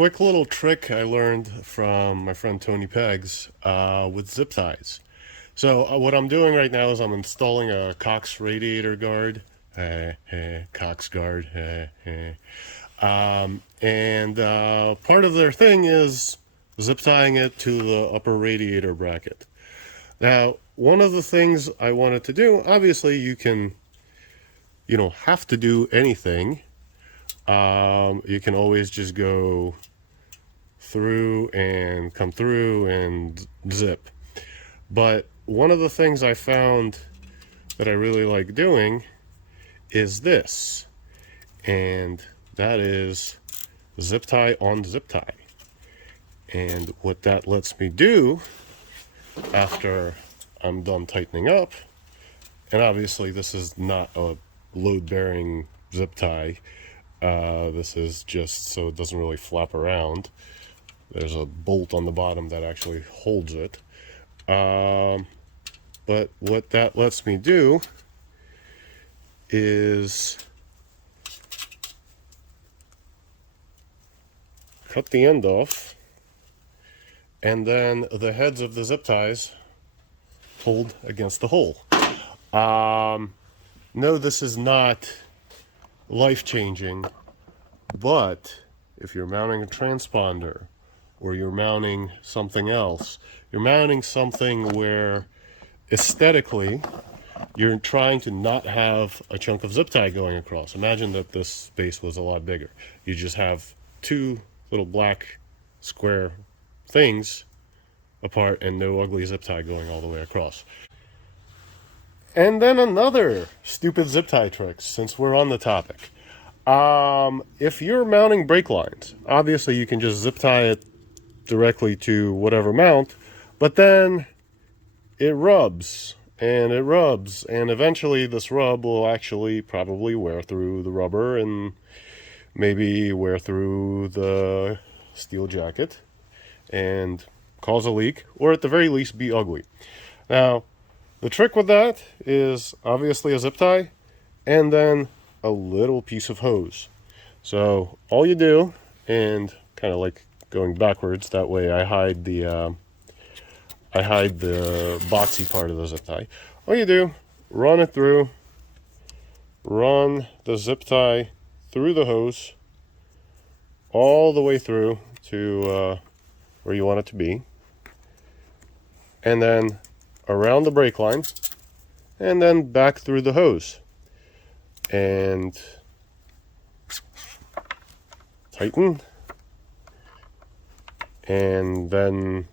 quick little trick I learned from my friend Tony Peggs with zip ties. So what I'm doing right now is I'm installing a Cox radiator guard. Cox guard. And part of their thing is zip tying it to the upper radiator bracket. Now, one of the things I wanted to do, obviously you don't have to do anything. You can always just go through and come through and zip. But one of the things I found that I really like doing is this, and that is zip tie on zip tie. And what that lets me do after I'm done tightening up, and obviously this is not a load-bearing zip tie, this is just so it doesn't really flap around. There's a bolt on the bottom that actually holds it. But what that lets me do is cut the end off, and then the heads of the zip ties hold against the hole. No, this is not life-changing, but if you're mounting a transponder or you're mounting something else, you're mounting something where aesthetically you're trying to not have a chunk of zip tie going across. Imagine that this space was a lot bigger. You just have two little black square things apart and no ugly zip tie going all the way across. And then another stupid zip tie trick, since we're on the topic. If you're mounting brake lines, obviously you can just zip tie it directly to whatever mount, but then it rubs, and eventually this rub will actually probably wear through the rubber and maybe wear through the steel jacket and cause a leak, or at the very least be ugly. Now, the trick with that is obviously a zip tie and then a little piece of hose. So all you do, and kind of like going backwards, that way I hide the boxy part of the zip tie. All you do, run the zip tie through the hose all the way through to where you want it to be, and then around the brake line, and then back through the hose, and tighten, and then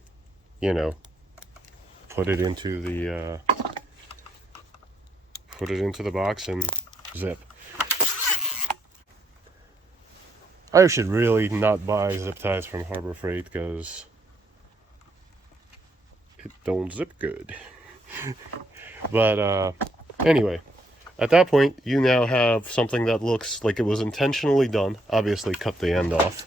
put it into the box and zip. I should really not buy zip ties from Harbor Freight because it don't zip good. But anyway, at that point you now have something that looks like it was intentionally done. Obviously cut the end off.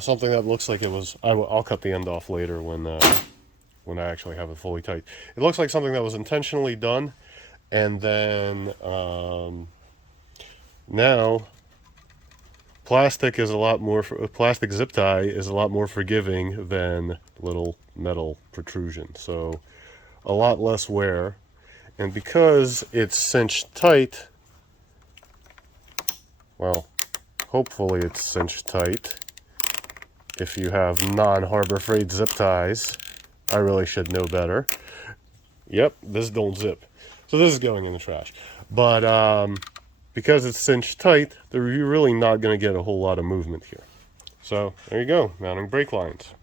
Something that looks like it was, I'll cut the end off later when I actually have it fully tight. It looks like something that was intentionally done, and then now plastic zip tie is a lot more forgiving than little metal protrusion, so a lot less wear. And because it's cinched tight, well, hopefully it's cinched tight. If you have non-Harbor Freight zip ties, I really should know better. Yep, this don't zip. So this is going in the trash. But because it's cinched tight, you're really not going to get a whole lot of movement here. So there you go, mounting brake lines.